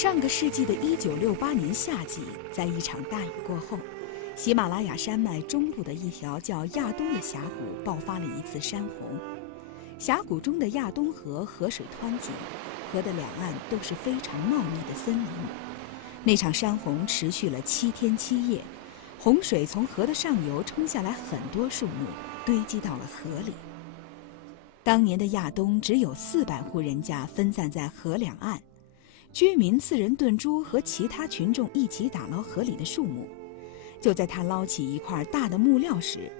上个世纪的1968年夏季，在一场大雨过后，喜马拉雅山脉中部的一条叫亚东的峡谷爆发了一次山洪。峡谷中的亚东河河水湍急，河的两岸都是非常茂密的森林。那场山洪持续了7天7夜，洪水从河的上游冲下来很多树木，堆积到了河里。当年的亚东只有400户人家分散在河两岸，居民刺人炖猪和其他群众一起打捞河里的树木。就在他捞起一块大的木料时，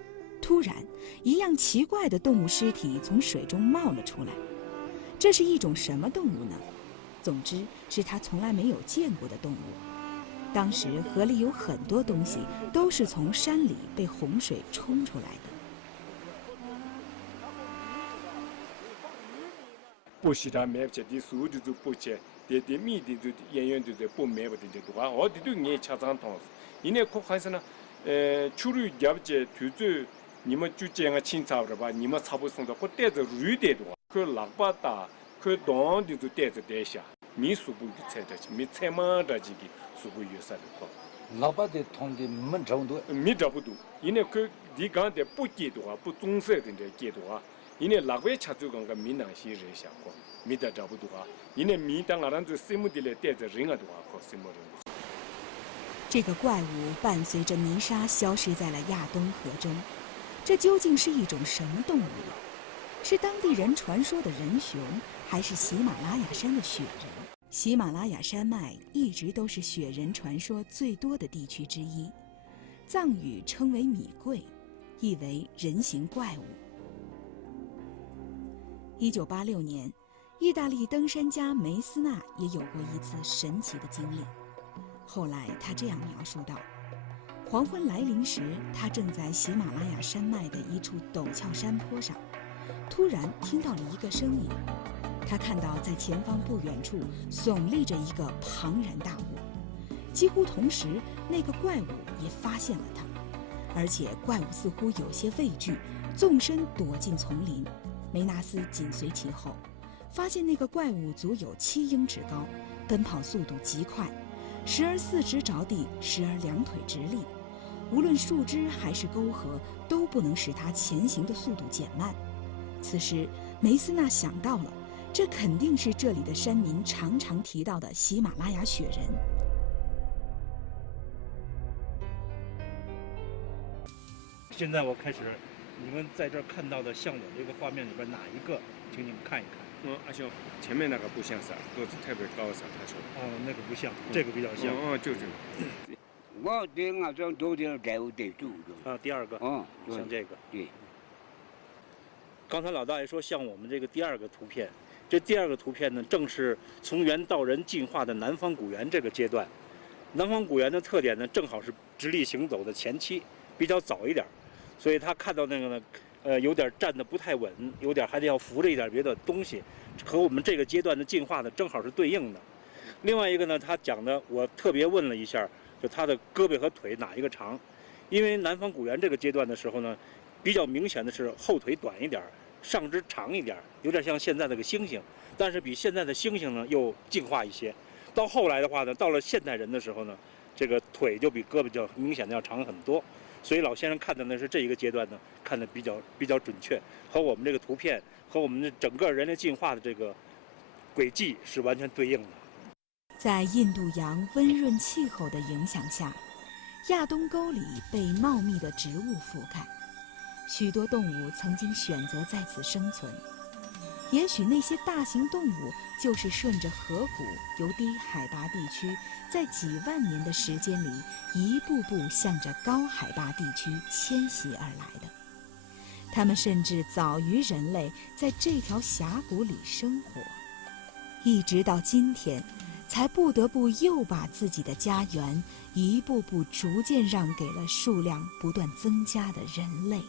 突然一样奇怪的动物尸体从水中冒了出来。这是一种什么动物呢？总之是他从来没有见过的动物。当时河里有很多东西都是从山里被洪水冲出来的。不是他买不起的数据就不起，的米的就演员就不买不的的话，我的都也吃上汤。因为可还是呢，出入了解推走，你们就这样清查了吧？你们差不多送到我带着绿的多，可喇叭大，可当的就带着带下，米数不猜得起，米猜嘛的几个数不有啥的话。喇叭的通的没差不多，没差不多，因为可你讲的不给的话，不棕色的给的话。因为哪个吃走讲个闽南些人想过，米的差不多啊。因为米当然就什么的来带着人啊的话，靠什么人？这个怪物伴随着泥沙消失在了亚东河中，这究竟是一种什么动物呢？是当地人传说的人熊，还是喜马拉雅山的雪人？喜马拉雅山脉一直都是雪人传说最多的地区之一，藏语称为米贵，意为人形怪物。1986年，意大利登山家梅斯纳也有过一次神奇的经历。后来他这样描述道：黄昏来临时，他正在喜马拉雅山脉的一处陡峭山坡上，突然听到了一个声音。他看到在前方不远处耸立着一个庞然大物，几乎同时，那个怪物也发现了他，而且怪物似乎有些畏惧，纵身躲进丛林。梅纳斯紧随其后，发现那个怪物足有7英尺高，奔跑速度极快，时而4肢着地，时而2腿直立，无论树枝还是沟壑都不能使它前行的速度减慢。此时梅斯纳想到了，这肯定是这里的山民常常提到的喜马拉雅雪人。现在我开始，你们在这儿看到的像我这个画面里边哪一个，请你们看一看。阿兄，前面那个不像啥，个子特别高啥，他说。那个不像，这个比较像。就这个。我对俺这都得该有得住的。第二个。像这个。对。刚才老大爷说像我们这个第二个图片，这第二个图片呢，正是从猿到人进化的南方古猿这个阶段。南方古猿的特点呢，正好是直立行走的前期，比较早一点，所以他看到那个呢，有点站得不太稳，有点还得要扶着一点别的东西，和我们这个阶段的进化呢，正好是对应的。另外一个呢，他讲的我特别问了一下，就他的胳膊和腿哪一个长？因为南方古猿这个阶段的时候呢，比较明显的是后腿短一点，上肢长一点，有点像现在这个猩猩，但是比现在的猩猩呢又进化一些。到后来的话呢，到了现代人的时候呢，这个腿就比胳膊就明显的要长很多。所以老先生看的呢是这一个阶段呢，看的比较准确，和我们这个图片和我们的整个人类进化的这个轨迹是完全对应的。在印度洋温润气候的影响下，亚东沟里被茂密的植物覆盖，许多动物曾经选择在此生存。也许那些大型动物就是顺着河谷由低海拔地区，在几万年的时间里，一步步向着高海拔地区迁徙而来的。它们甚至早于人类在这条峡谷里生活，一直到今天，才不得不又把自己的家园一步步逐渐让给了数量不断增加的人类。